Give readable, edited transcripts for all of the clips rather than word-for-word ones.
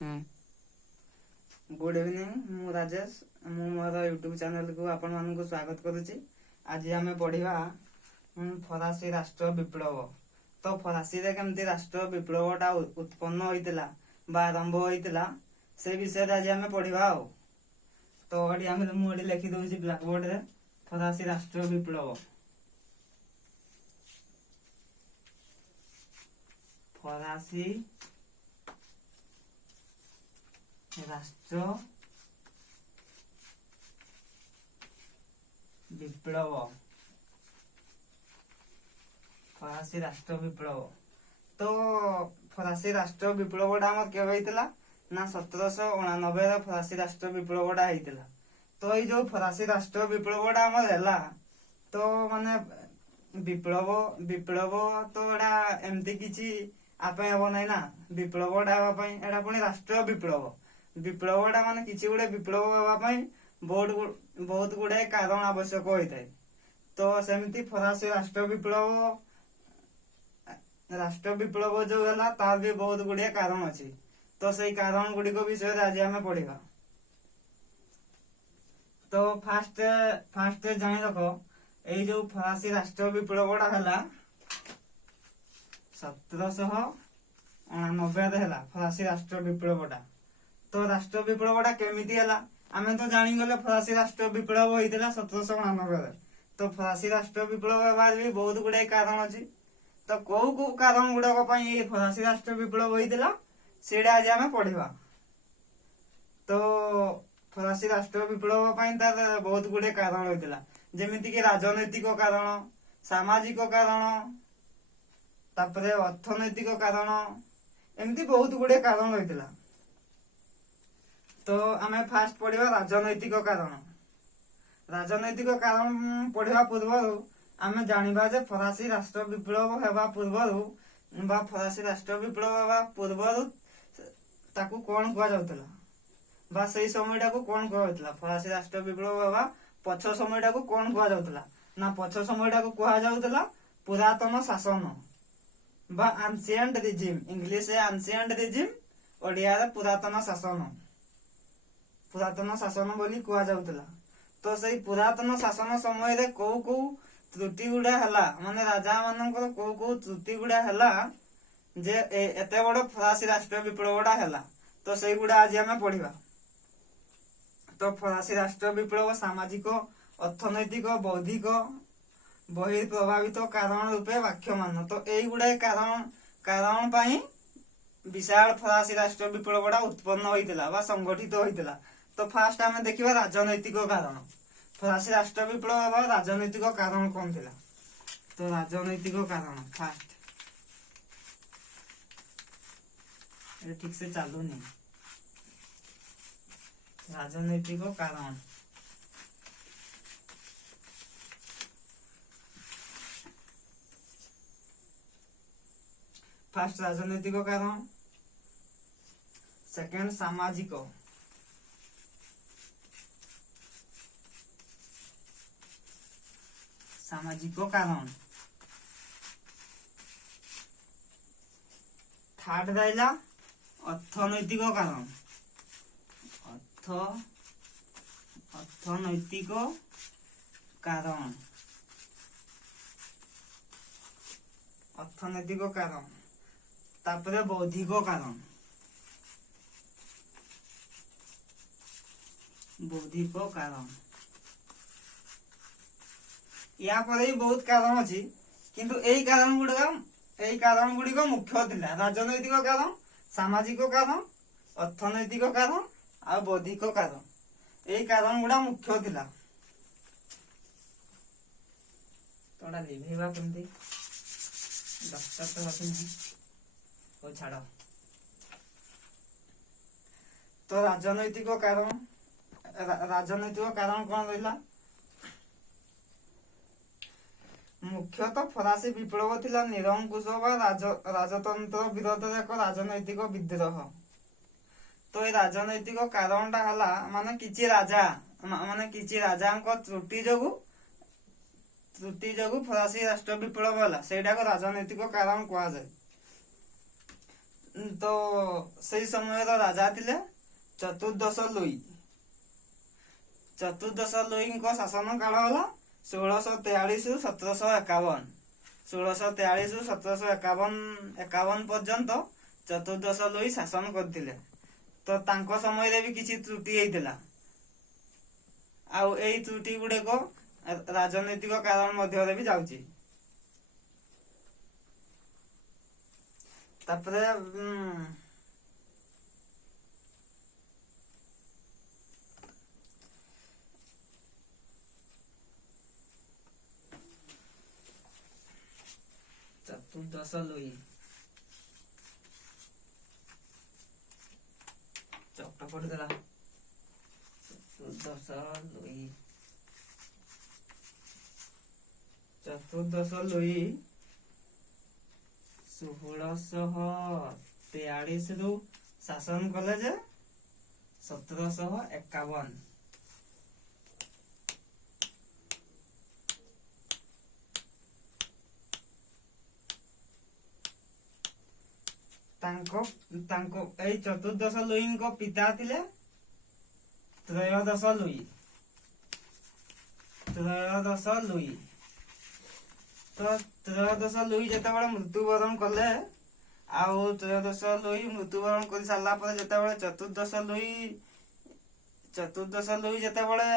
Good evening मु राजेश मु मोर YouTube channel को आपण मानक स्वागत करुच्ची। आज आम पढ़ा फरासी राष्ट्र विप्लव। तो फरासी केमती राष्ट्र विप्लवटा उत्पन्न होता आरंभ होता से विषय आज आम पढ़ा। तो मुझे लिखि दूसरी ब्लैकबोर्ड रे फरासी राष्ट्र विप्लव। फरासी राष्ट्र विप्लव। फरासी राष्ट्र विप्लव। तो फरासी राष्ट्र विप्लवटा केवे ना 1789 फरासी राष्ट्र विप्लवटा होता। तो ये जो फरासी राष्ट्र विप्लवटा है तो माने विप्लव विप्लव तो एटा एमती किसी आप हम ना विप्लवटा एटा पुणी राष्ट्र विप्लव। विप्लवटा माने किसी गुड़े विप्लव हाँपाई बहुत गुड़े कारण आवश्यक होता है। तो सेमती फरासी राष्ट्र विप्लव जो है तार भी बहुत गुड़े कारण अच्छी। तो सही कारण गुड़िक विषय आज आम पढ़ा। तो फास्ट जानी रख ये जो फरासी राष्ट्र विप्लवटा है 1789 है फरासी राष्ट्र विप्लवटा। तो राष्ट्र विप्लवटा केमिति है आम तो जानीगले फरासी राष्ट्र विप्लव होता 1789। तो फरासी राष्ट्र विप्लव बाद भी बहुत गुड़े कारण अच्छी। तो कौ कारण गुड़ाक फरासी राष्ट्र विप्लव होता से आज आम पढ़ा। तो फरासी राष्ट्र विप्लव तार बहुत गुड़े कारण होता जमीती कि राजनैतिक कारण, सामाजिक कारण, तापरे अर्थनैतिक कारण, एमती बहुत गुड़े कारण होता। तो आम फास्ट पढ़ा राजनैतिक कारण। राजनैतिक कारण पढ़ा पूर्व आम जाना जे फरासी राष्ट्र विप्लव होगा पूर्व फरासी राष्ट्र विप्लव होगा पूर्व ताकू कौन कहुला से समय कौन कहला। फरासी राष्ट्र विप्लव होगा पछ समय कौन कहला ना पछ समय कहला पुरातन शासन बा ancient regime. English ancient regime, Odia पुरातन शासन। पुरातन शासन बोली कहला। तो सही पुरातन शासन समय कौ त्रुटि गुड़ा है माने राजा मानकर कौ त्रुटि गुड़ा है जे एते बड़ फरासी राष्ट्र विप्लवटा है। तो सही गुड़ा आज आम पढ़ा। तो फरासी राष्ट्र विप्लव सामाजिक, अर्थनैतिक, बौद्धिक, बहिर्प्रभावित कारण रूपे वाक्यमान। तो यही गुड़ाए कारण विशाल फरासी राष्ट्र विप्लवटा उत्पन्न होता संगठित होता। तो फास्ट आम देखा राजनैतिक कारण। फरासी राष्ट्र विप्लव राजनैतिक कारण कौन थिला। तो राजनैतिक कारण फास्ट ठीक से चलुनी। राजनैतिक कारण फास्ट राजनैतिक कारण, सेकंड सामाजिक, सामाजिक कारण, थर्ड रहा अर्थनैतिक कारण। अर्थनैतिक कारण, अर्थनैतिक कारण, तापरे बौद्धिक कारण, बौद्धिक कारण। या पर ही बहुत कारण अच्छी किंतु यही कारण गुड़िक मुख्य थिला राजनैतिक कारण, सामाजिक कारण, अर्थनैतिक कारण आ बौद्धिक कारण। यही कारण गुड़ा मुख्य थिला। तोड़ा लिभेवा केमती डॉक्टर तो रखी ओ छाड़। तो राजनैतिक कारण कौन रहा मुख्यतः फरासी विप्लव थिला निरंकुश राजतंत्र विरोध एक राजनैतिक विद्रोह। तो ये राजनैतिक कारणटा है माने किछि राजा त्रुटि जोगु फरासी राष्ट्र विप्लव है से राजनैतिक कारण कह जाए। तो सेई समय राजा थिले चतुर्दश लुई। चतुर्दश लुई शासन काल हला 1643 रु 1751। 1643 रु 1751 पर्यंत चतुर्दश लुई शासन करथिले। तो तांको समय रे भी किछि त्रुटि हेतिला। आउ एई त्रुटि गुडे को राजनैतिक कारण मध्य रे भी जाउची। तापरे चतुर्दश लुई चक्र पड़ गला। चतुर्दश लुई 1643 रु शासन कले जे 1751। तांको एई चतुर्दश लुई को पिता थिले त्रयोदश लुई। तो त्रयोदश लुई जेतेबेले मृत्युवरण कले आउ त्रयोदश लुई मृत्युवरण कर सारला पर जेतेबेले चतुर्दश लुई जेतेबेले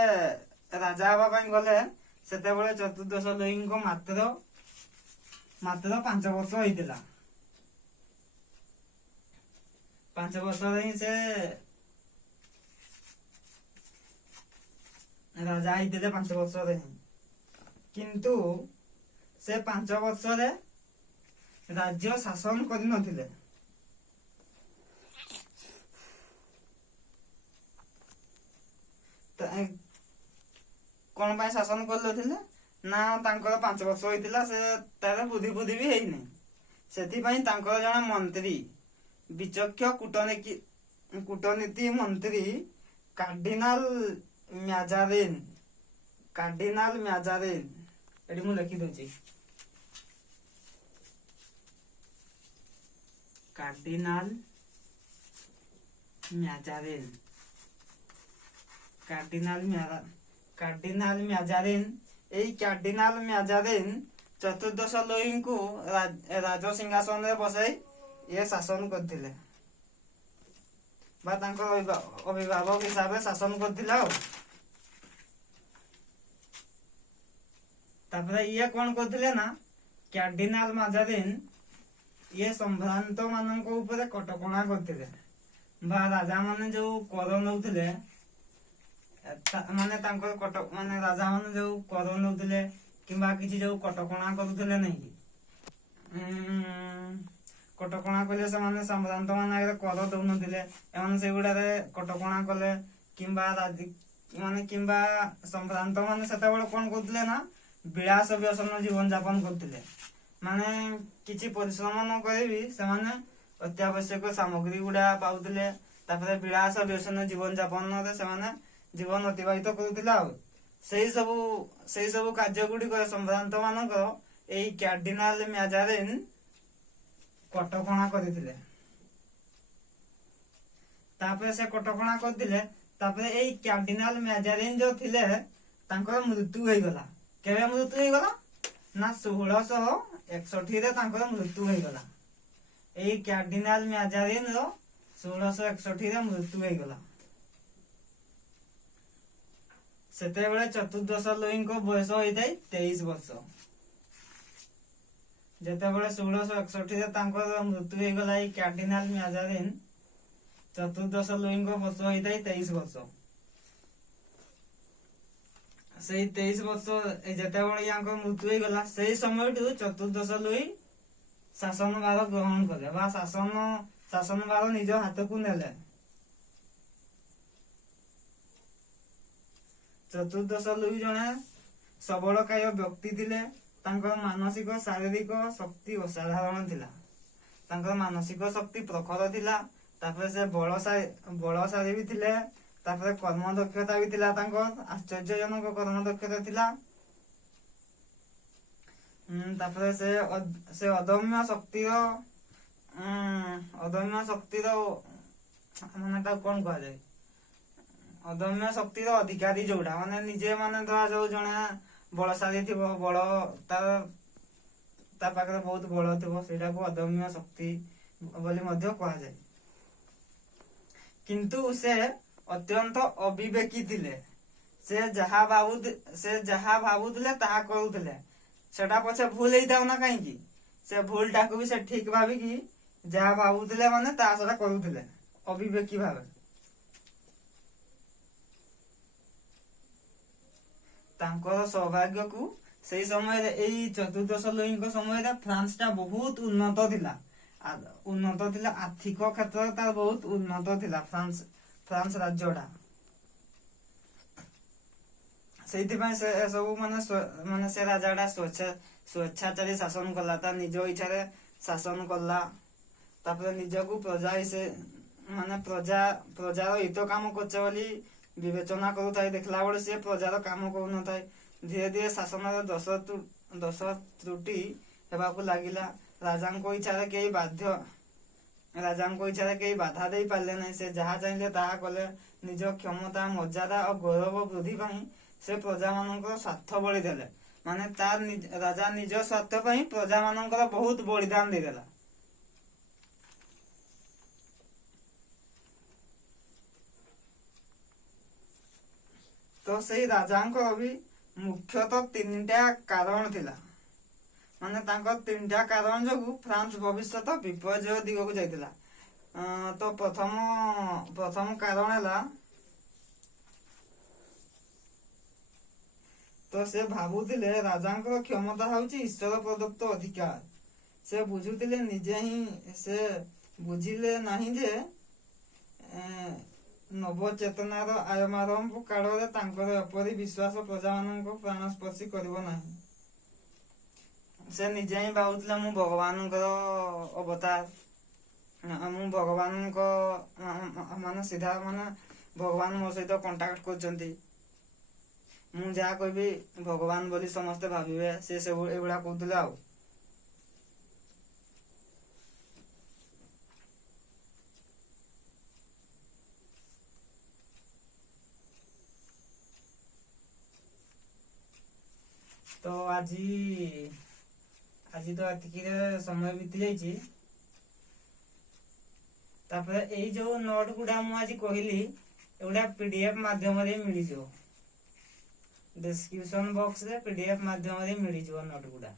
राजा हवा पई गले सेतेबेले चतुर्दश लुई को मात्र 5 वर्ष होइतिला। 5 वर्ष रे से राजा होइतिले 5 वर्ष रे। किंतु से 5 वर्ष रे राज्य शासन करि नथिले। कोन पाई शासन करले ना तांकर 5 वर्ष होइतिला से तार बुद्धि भी हेइने। सेथि पई तांकर जण मंत्री विचक्ष कूटनीति मंत्री कार्डिनाल म्याजारिन एडी मु लिखि दोची। कार्डिनाल म्याजारिन चतुर्दश लुई को राज सिंहासन रे बसाई ये शासन करथिले बा तांको अभिभावक हिसाब से शासन करथिला। तापरे ये कौन करथिले ना कार्डिनाल म्याजारिन ये संभ्रांत मानक ऊपर कटकणा करथिले बा राजा माने जो कर नउथिले माने तांको कटक माने राजा माने जो कर नउथिले किबा किछि जो कटकणा करूथिले नै कटकणा कले से माने संभ्रांत माने कर दउ नथिले एमन से गुडा रे कटकणा कले किबा राजी माने किबा संभ्रांत माने सेता बेले कोन करथिले ना विलास व्यसन जीवन यापन करथिले। माने किछि परिश्रम न करेबी से माने अत्यावश्यक सामग्री गुडा पाउथिले तापरे विलास व्यसन जीवन यापन रे से माने जीवन अतिबाहित करूथिला। सेही सब कार्य गुडी को संभ्रांत मानक एई कार्डिनाल म्याजारिन कटकणा करथिले। तापरे से कटकणा करथिले तापरे एई कार्डिनाल म्याजारिन जो थिले तांकर मृत्यु होई गला। केबे मृत्यु होई गला ना 1661 रे तांकर मृत्यु होई गला। एई कार्डिनाल म्याजारिन रो 1661 रे मृत्यु होई गला। सेते बेले चतुर्दश लुई को बयस होई जाय 23 वर्ष। जेते बेले 1661 रे तांकर मृत्यु होई गला एई कार्डिनाल म्याजारिन चतुर्दश लुई को बयस होई जाय 23 वर्ष। सेई 23 वर्ष जेते बेले याको मृत्यु होई गला सेई समय चतुर्दश लुई शासन भार ग्रहण कले बा शासन भार निज हाथ को नेले। चतुर्दश लुई जने सबलकाय व्यक्ति थिले। तांकर मानसिक शारीरिक शक्ति असाधारण थिला। तांकर मानसिक शक्ति प्रखर थिला। तापरे से बलशाली भी थिले। तापरे कर्म दक्षता भी थिला। तांकर आश्चर्यजनक कर्म दक्षता थिला। तापरे से अदम्य शक्तिर ଅଦମ୍ୟ ଶକ୍ତିର ମାନେ ତାକୁ କଣ କୁହାଯାଏ, ଅଦମ୍ୟ ଶକ୍ତିର ଅଧିକାରୀ ଯୋଉଟା ମାନେ ନିଜେ ମାନେ ଧରାଯାଉ ଜଣେ ବଳଶାଳୀ ଥିବ, ବଳ ତା ପାଖରେ ବହୁତ ବଳ ଥିବ, ସେଇଟାକୁ ଅଦମ୍ୟ ଶକ୍ତି ବୋଲି ମଧ୍ୟ କୁହାଯାଏ। କିନ୍ତୁ ସେ ଅତ୍ୟନ୍ତ ଅବିବେକୀ ଥିଲେ। ସେ ଯାହା ଭାବୁଥିଲେ ତାହା କରୁଥିଲେ। ସେଟା ପଛେ ଭୁଲ ହେଇଥାଉ ନା କାହିଁକି, ସେ ଭୁଲଟାକୁ ବି ସେ ଠିକ ଭାବିକି ଯାହା ଭାବୁଥିଲେ ମାନେ ତାହା ସେଟା କରୁଥିଲେ ଅବିବେକୀ ଭାବେ। ତାଙ୍କର ସୌଭାଗ୍ୟକୁ ସେଇ ସମୟରେ ଏଇ ଚତୁର୍ଦ୍ଦଶ ଲୋଇଙ୍କ ସମୟରେ ଫ୍ରାନ୍ସ ଟା ବହୁତ ଉନ୍ନତ ଥିଲା। ଆର୍ଥିକ କ୍ଷେତ୍ରରେ ତାର ବହୁତ ଉନ୍ନତ ଥିଲା ଫ୍ରାନ୍ସ ରାଜ୍ୟଟା। ସେଇଥିପାଇଁ ସେ ଏସବୁ ମାନେ ସେ ରାଜାଟା ସ୍ୱେଚ୍ଛାଚାରୀ ଶାସନ କଲା, ତା ନିଜ ଇଚ୍ଛାରେ ଶାସନ କଲା। ତାପରେ ନିଜକୁ ପ୍ରଜାର ହିତ କାମ କରୁଛେ ବୋଲି ବିବେଚନା କରୁଥାଏ, ଦେଖିଲା ବେଳେ ସେ ପ୍ରଜାର କାମ କରୁନଥାଏ। ଧୀରେ ଧୀରେ ଶାସନରେ ଦୋଷ ତ୍ରୁଟି ହେବାକୁ ଲାଗିଲା। ରାଜାଙ୍କ ଇଚ୍ଛାରେ କେହି ବାଧା ଦେଇ ପାରିଲେ ନାହିଁ। ସେ ଯାହା ଚାହିଁଲେ ତାହା କଲେ। ନିଜ କ୍ଷମତା, ମର୍ଯ୍ୟାଦା ଓ ଗୌରବ ବୃଦ୍ଧି ପାଇଁ ସେ ପ୍ରଜାମାନଙ୍କର ସ୍ୱାର୍ଥ ବଳି ଦେଲେ। ମାନେ ରାଜା ନିଜ ସ୍ୱାର୍ଥ ପାଇଁ ପ୍ରଜାମାନଙ୍କର ବହୁତ ବଳିଦାନ ଦେଇଦେଲା। ତ ସେଇ ରାଜାଙ୍କର ବି ମୁଖ୍ୟତଃ 3ଟା କାରଣ ଥିଲା। ମାନେ ତାଙ୍କ 3ଟା କାରଣ ଯୋଗୁ ଫ୍ରାନ୍ସ ଭବିଷ୍ୟତ ବିପର୍ଯ୍ୟୟ ଦିଗକୁ ଯାଇଥିଲା। ତ ପ୍ରଥମ କାରଣ ହେଲା, ତ ସେ ଭାବୁଥିଲେ ରାଜାଙ୍କର କ୍ଷମତା ହଉଛି ଈଶ୍ୱର ପ୍ରଦତ୍ତ ଅଧିକାର। ସେ ବୁଝୁଥିଲେ ସେ ବୁଝିଲେ ନାହିଁ ଯେ ନବଚେତନାର ଆରମ୍ଭ କାଳରେ ତାଙ୍କର ଏପରି ବିଶ୍ୱାସ ପ୍ରଜାମାନଙ୍କ ପ୍ରାଣ ସ୍ପର୍ଶୀ କରିବ ନାହିଁ। ସେ ନିଜେ ହିଁ ଭାବୁଥିଲେ ମୁଁ ଭଗବାନଙ୍କର ଅବତାର, ମୁଁ ଭଗବାନଙ୍କ ଭଗବାନ ମୋ ସହିତ କଣ୍ଟାକ୍ଟ କରୁଛନ୍ତି, ମୁଁ ଯାହା କହିବି ଭଗବାନ ବୋଲି ସମସ୍ତେ ଭାବିବେ। ସେ ଏଗୁଡା କହୁଥିଲେ। ଆଉ ତ ଆଜି ତ ଏତିକିରେ ସମୟ ବିତି ଯାଇଛି। ତାପରେ ଏଇ ଯୋଉ ନୋଟ ଗୁଡା ମୁଁ ଆଜି କହିଲି, ଏଗୁଡା PDF ମାଧ୍ୟମରେ ମିଳିଯିବ। ଡେସ୍କ୍ରିପସନ ବକ୍ସରେ PDF ମାଧ୍ୟମରେ ମିଳିଯିବ ନୋଟ ଗୁଡା।